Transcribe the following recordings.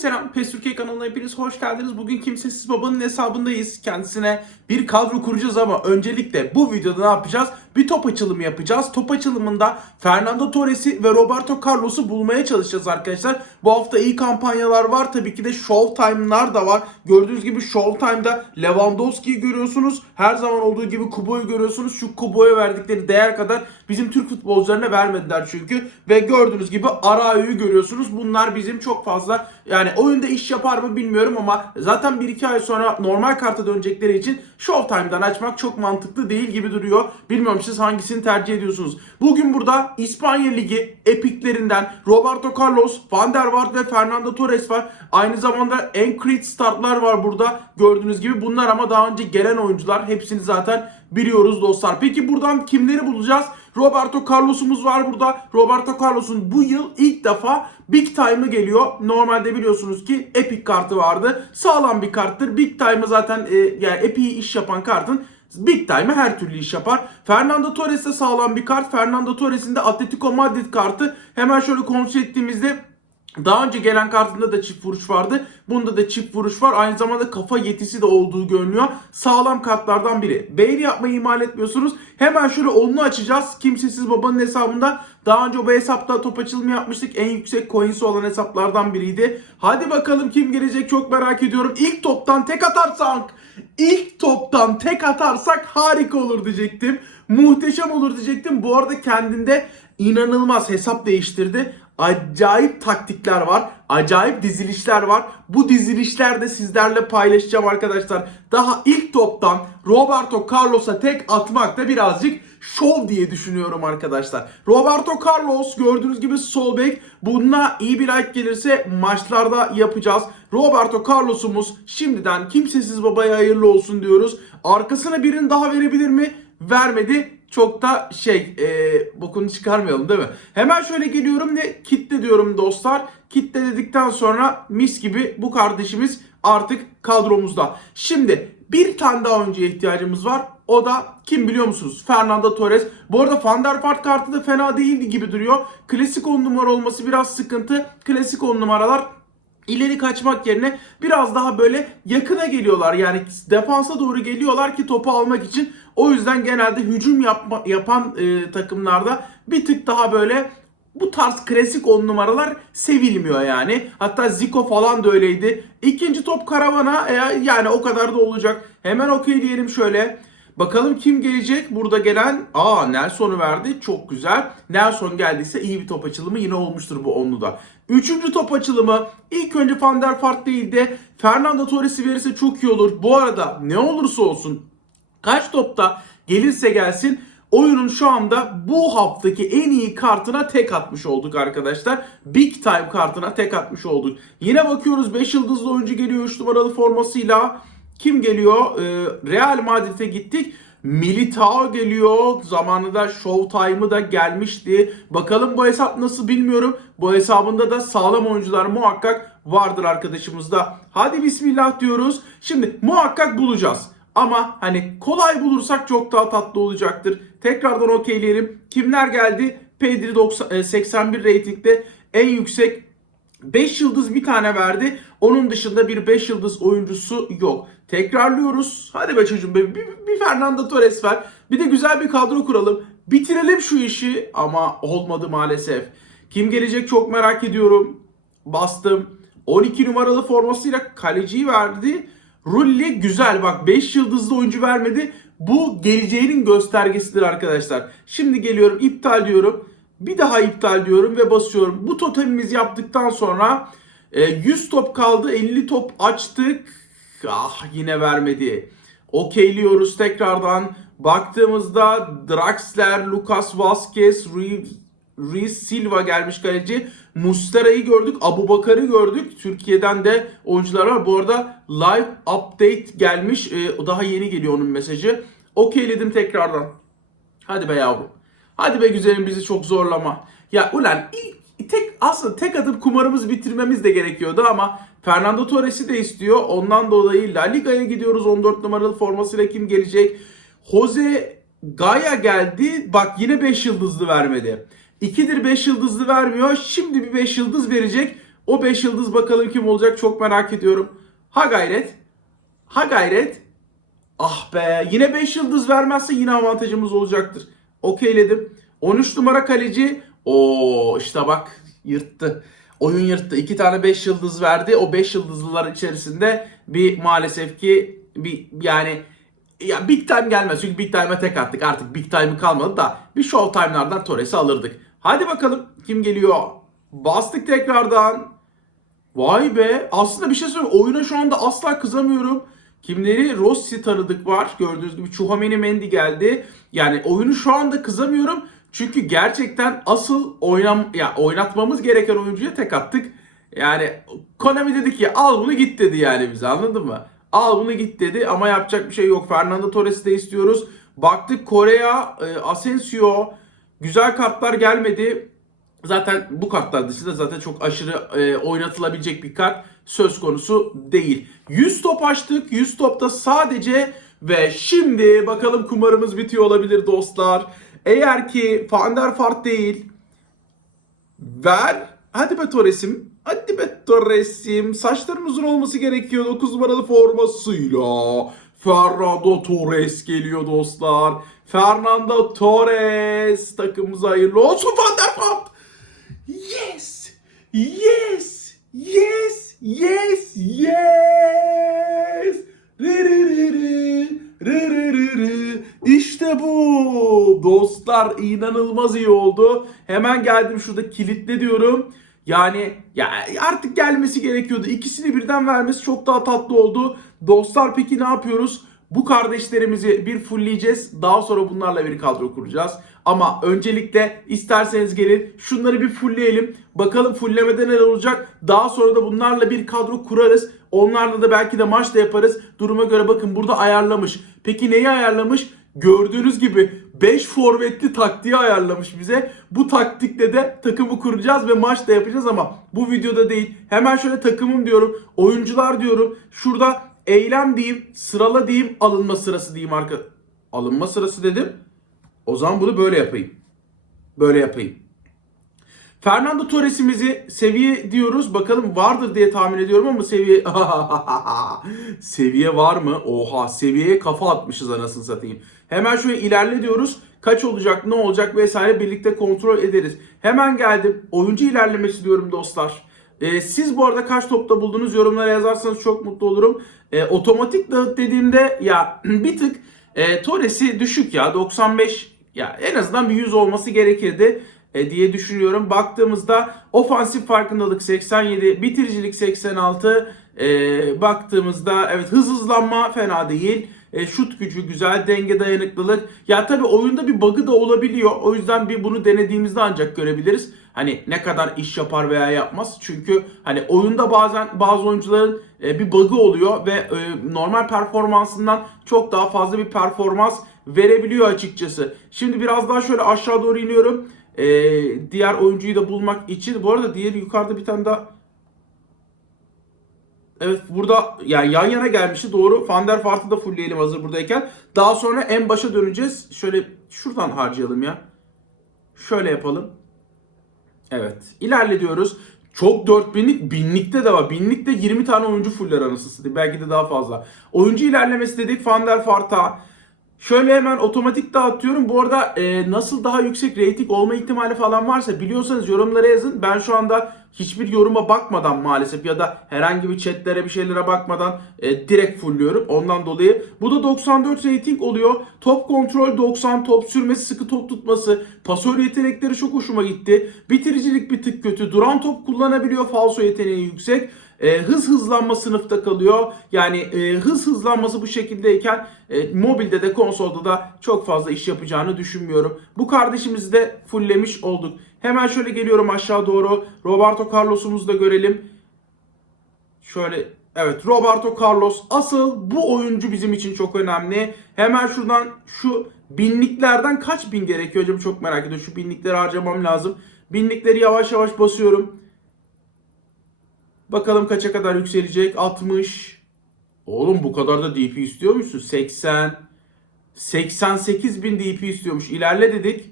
selam. PES kanalına hepiniz hoş geldiniz. Bugün Kimsesiz Baba'nın hesabındayız. Kendisine bir kadro kuracağız ama öncelikle bu videoda ne yapacağız? Bir top açılımı yapacağız. Top açılımında Fernando Torres'i ve Roberto Carlos'u bulmaya çalışacağız arkadaşlar. Bu hafta iyi kampanyalar var. Tabii ki de Showtime'lar da var. Gördüğünüz gibi Showtime'da Lewandowski'yi görüyorsunuz. Her zaman olduğu gibi Kubo'yu görüyorsunuz. Şu Kubo'ya verdikleri değer kadar bizim Türk futbolcularına vermediler çünkü. Ve gördüğünüz gibi Arao'yu görüyorsunuz. Bunlar bizim çok fazla yani oyunda iş yapar mı bilmiyorum ama zaten 1-2 ay sonra normal karta dönecekleri için Showtime'dan açmak çok mantıklı değil gibi duruyor. Bilmiyorum siz hangisini tercih ediyorsunuz. Bugün burada İspanya Ligi epiklerinden Roberto Carlos, Van der Vaart ve Fernando Torres var. Aynı zamanda Encrit startlar var burada gördüğünüz gibi. Bunlar ama daha önce gelen oyuncular. Hepsini zaten biliyoruz dostlar. Peki buradan kimleri bulacağız? Roberto Carlos'umuz var burada. Roberto Carlos'un bu yıl ilk defa Big Time'ı geliyor. Normalde biliyorsunuz ki Epic kartı vardı. Sağlam bir karttır. Big Time'ı zaten e, yani Epic'i iş yapan kartın Big Time'ı her türlü iş yapar. Fernando Torres de sağlam bir kart. Fernando Torres'in de Atletico Madrid kartı. Hemen şöyle kontrol ettiğimizde daha önce gelen kartında da çift vuruş vardı. Bunda da çift vuruş var. Aynı zamanda kafa yetisi de olduğu görünüyor. Sağlam kartlardan biri. Beğeni yapmayı ihmal etmiyorsunuz. Hemen şöyle onlu açacağız. Kimsesiz babanın hesabında. Daha önce bu hesapta top açılımı yapmıştık. En yüksek coins'i olan hesaplardan biriydi. Hadi bakalım kim gelecek çok merak ediyorum. İlk toptan tek atarsak. ilk toptan tek atarsak harika olur diyecektim. Muhteşem olur diyecektim. Bu arada kendinde inanılmaz hesap değiştirdi acayip taktikler var. Acayip dizilişler var. Bu dizilişler de sizlerle paylaşacağım arkadaşlar. Daha ilk toptan Roberto Carlos'a tek atmak da birazcık şov diye düşünüyorum arkadaşlar. Roberto Carlos gördüğünüz gibi sol bek. Bununla iyi bir like gelirse maçlarda yapacağız. Roberto Carlos'umuz şimdiden kimsesiz babaya hayırlı olsun diyoruz. Arkasına birini daha verebilir mi? Vermedi çok da şey e, bokunu çıkarmayalım değil mi? Hemen şöyle geliyorum ve kitle diyorum dostlar. Kitle dedikten sonra mis gibi bu kardeşimiz artık kadromuzda. Şimdi bir tane daha oyuncuya ihtiyacımız var. O da kim biliyor musunuz? Fernando Torres. Bu arada Van der Vaart kartı da fena değildi gibi duruyor. Klasik 10 numara olması biraz sıkıntı. Klasik 10 numaralar ileri kaçmak yerine biraz daha böyle yakına geliyorlar. Yani defansa doğru geliyorlar ki topu almak için. O yüzden genelde hücum yapma, yapan e, takımlarda bir tık daha böyle bu tarz klasik on numaralar sevilmiyor yani. Hatta Zico falan da öyleydi. İkinci top karavana e, yani o kadar da olacak. Hemen okey diyelim şöyle. Bakalım kim gelecek? Burada gelen aa Nelson'u verdi. Çok güzel. Nelson geldiyse iyi bir top açılımı yine olmuştur bu onluda. Üçüncü top açılımı ilk önce Van der Vaart değil de Fernando Torres'i verirse çok iyi olur. Bu arada ne olursa olsun kaç topta gelirse gelsin oyunun şu anda bu haftaki en iyi kartına tek atmış olduk arkadaşlar. Big Time kartına tek atmış olduk. Yine bakıyoruz 5 yıldızlı oyuncu geliyor 3 numaralı formasıyla. Kim geliyor? Ee, Real Madrid'e gittik. Militao geliyor. Zamanında Showtime'ı da gelmişti. Bakalım bu hesap nasıl bilmiyorum. Bu hesabında da sağlam oyuncular muhakkak vardır arkadaşımızda. Hadi bismillah diyoruz. Şimdi muhakkak bulacağız. Ama hani kolay bulursak çok daha tatlı olacaktır. Tekrardan okeyleyelim. Kimler geldi? Pedri 90, 81 reytingde en yüksek 5 yıldız bir tane verdi. Onun dışında bir 5 yıldız oyuncusu yok. Tekrarlıyoruz. Hadi be çocuğum be. Bir, bir Fernando Torres ver. Bir de güzel bir kadro kuralım. Bitirelim şu işi ama olmadı maalesef. Kim gelecek çok merak ediyorum. Bastım. 12 numaralı formasıyla kaleciyi verdi. Rulli güzel bak 5 yıldızlı oyuncu vermedi. Bu geleceğinin göstergesidir arkadaşlar. Şimdi geliyorum iptal diyorum. Bir daha iptal diyorum ve basıyorum. Bu totemimizi yaptıktan sonra 100 top kaldı. 50 top açtık. Ah yine vermedi. Okeyliyoruz tekrardan. Baktığımızda Draxler, Lucas Vazquez, Ruiz Silva gelmiş kaleci. Mustera'yı gördük. Abu Bakar'ı gördük. Türkiye'den de oyuncular var. Bu arada live update gelmiş. Ee, daha yeni geliyor onun mesajı. Okeyledim tekrardan. Hadi be yavrum. Hadi be güzelim bizi çok zorlama. Ya ulan ilk, tek aslında tek atıp kumarımız bitirmemiz de gerekiyordu ama Fernando Torres'i de istiyor. Ondan dolayı La Liga'ya gidiyoruz. 14 numaralı formasıyla kim gelecek? Jose Gaya geldi. Bak yine 5 yıldızlı vermedi. İkidir 5 yıldızlı vermiyor. Şimdi bir 5 yıldız verecek. O 5 yıldız bakalım kim olacak çok merak ediyorum. Ha gayret. Ha gayret. Ah be yine 5 yıldız vermezse yine avantajımız olacaktır. Okeyledim. 13 numara kaleci. Oo işte bak yırttı. Oyun yırttı. 2 tane 5 yıldız verdi. O 5 yıldızlılar içerisinde bir maalesef ki bir yani ya big time gelmez. Çünkü big time'e tek attık. Artık big time'ı kalmadı da bir show time'lardan Torres'i alırdık. Hadi bakalım kim geliyor? Bastık tekrardan. Vay be. Aslında bir şey söyleyeyim. Oyuna şu anda asla kızamıyorum. Kimleri? Rossi tanıdık var. Gördüğünüz gibi Chouameni Mendy geldi. Yani oyunu şu anda kızamıyorum. Çünkü gerçekten asıl oynam ya oynatmamız gereken oyuncuya tek attık. Yani Konami dedi ki al bunu git dedi yani bize anladın mı? Al bunu git dedi ama yapacak bir şey yok. Fernando Torres'i de istiyoruz. Baktık Korea, e, Asensio güzel kartlar gelmedi. Zaten bu kartlar dışında zaten çok aşırı e, oynatılabilecek bir kart söz konusu değil. 100 top açtık. 100 topta sadece ve şimdi bakalım kumarımız bitiyor olabilir dostlar. Eğer ki Van der Vaart değil ver. Hadi be Torres'im. Hadi be Torres'im. Saçların uzun olması gerekiyor 9 numaralı formasıyla. Fernando Torres geliyor dostlar. Fernando Torres takımımıza hayırlı olsun Van der Vaart. Yes! Yes! Yes! Yes! Yes! Rı rı rı. İşte bu. Dostlar inanılmaz iyi oldu. Hemen geldim şurada kilitle diyorum. Yani ya artık gelmesi gerekiyordu. İkisini birden vermesi çok daha tatlı oldu. Dostlar peki ne yapıyoruz? Bu kardeşlerimizi bir fullleyeceğiz. Daha sonra bunlarla bir kadro kuracağız. Ama öncelikle isterseniz gelin şunları bir fullleyelim. Bakalım fulllemede neler olacak. Daha sonra da bunlarla bir kadro kurarız. Onlarla da belki de maç da yaparız. Duruma göre bakın burada ayarlamış. Peki neyi ayarlamış? Gördüğünüz gibi 5 forvetli taktiği ayarlamış bize. Bu taktikle de takımı kuracağız ve maç da yapacağız ama bu videoda değil. Hemen şöyle takımım diyorum. Oyuncular diyorum. Şurada eylem diyeyim, sırala diyeyim, alınma sırası diyeyim arka. Alınma sırası dedim. O zaman bunu böyle yapayım. Böyle yapayım. Fernando Torres'imizi seviye diyoruz. Bakalım vardır diye tahmin ediyorum ama seviye seviye var mı? Oha seviyeye kafa atmışız anasını satayım. Hemen şöyle ilerle diyoruz. Kaç olacak, ne olacak vesaire birlikte kontrol ederiz. Hemen geldim. Oyuncu ilerlemesi diyorum dostlar. Ee, siz bu arada kaç topta buldunuz yorumlara yazarsanız çok mutlu olurum. Ee, otomatik dağıt dediğimde ya bir tık e, Torres'i düşük ya 95 ya en azından bir 100 olması gerekirdi e, diye düşünüyorum. Baktığımızda ofansif farkındalık 87, bitiricilik 86. E, baktığımızda evet hız hızlanma fena değil. E, şut gücü güzel, denge dayanıklılık. Ya tabii oyunda bir bug'ı da olabiliyor. O yüzden bir bunu denediğimizde ancak görebiliriz. Hani ne kadar iş yapar veya yapmaz. Çünkü hani oyunda bazen bazı oyuncuların e, bir bug'ı oluyor ve e, normal performansından çok daha fazla bir performans verebiliyor açıkçası. Şimdi biraz daha şöyle aşağı doğru iniyorum. E, diğer oyuncuyu da bulmak için. Bu arada diğeri yukarıda bir tane daha Evet burada yani yan yana gelmişti doğru. Van der Vaart'ı da fullleyelim hazır buradayken. Daha sonra en başa döneceğiz. Şöyle şuradan harcayalım ya. Şöyle yapalım. Evet. İlerle diyoruz. Çok 4000'lik binlikte de var. Binlikte 20 tane oyuncu fuller anasını satayım. Belki de daha fazla. Oyuncu ilerlemesi dedik Van der Vaart'a. Şöyle hemen otomatik dağıtıyorum. Bu arada e, nasıl daha yüksek rating olma ihtimali falan varsa biliyorsanız yorumlara yazın. Ben şu anda hiçbir yoruma bakmadan maalesef ya da herhangi bir chatlere bir şeylere bakmadan e, direkt fullüyorum. Ondan dolayı bu da 94 rating oluyor. Top kontrol 90, top sürmesi, sıkı top tutması, pasör yetenekleri çok hoşuma gitti. Bitiricilik bir tık kötü. Duran top kullanabiliyor. Falso yeteneği yüksek. E, hız hızlanma sınıfta kalıyor. Yani e, hız hızlanması bu şekildeyken e, mobilde de konsolda da çok fazla iş yapacağını düşünmüyorum. Bu kardeşimizi de fulllemiş olduk. Hemen şöyle geliyorum aşağı doğru. Roberto Carlos'umuzu da görelim. Şöyle evet Roberto Carlos asıl bu oyuncu bizim için çok önemli. Hemen şuradan şu binliklerden kaç bin gerekiyor acaba çok merak ediyorum. Şu binlikleri harcamam lazım. Binlikleri yavaş yavaş basıyorum. Bakalım kaça kadar yükselecek? 60. Oğlum bu kadar da DP istiyor musun? 80. 88 bin DP istiyormuş. İlerle dedik.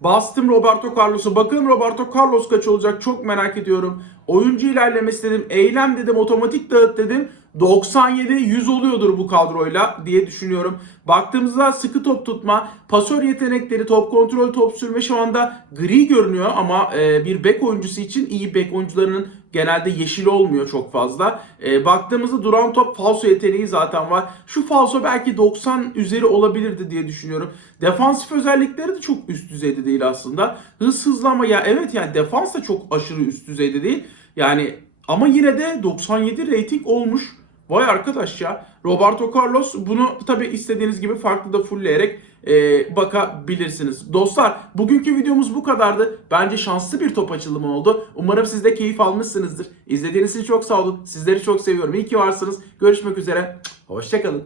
Bastım Roberto Carlos'u. Bakalım Roberto Carlos kaç olacak çok merak ediyorum. Oyuncu ilerlemesi dedim. Eylem dedim. Otomatik dağıt dedim. 97 100 oluyordur bu kadroyla diye düşünüyorum. Baktığımızda sıkı top tutma, pasör yetenekleri, top kontrol, top sürme şu anda gri görünüyor ama e, bir bek oyuncusu için iyi bek oyuncularının genelde yeşil olmuyor çok fazla. E, baktığımızda duran top falso yeteneği zaten var. Şu falso belki 90 üzeri olabilirdi diye düşünüyorum. Defansif özellikleri de çok üst düzeyde değil aslında. Hız hızlama ya evet yani defans da çok aşırı üst düzeyde değil. Yani ama yine de 97 rating olmuş. Vay arkadaş ya. Roberto Carlos bunu tabi istediğiniz gibi farklı da fullleyerek e, bakabilirsiniz. Dostlar bugünkü videomuz bu kadardı. Bence şanslı bir top açılımı oldu. Umarım siz de keyif almışsınızdır. İzlediğiniz için çok sağ olun. Sizleri çok seviyorum. İyi ki varsınız. Görüşmek üzere. Hoşçakalın.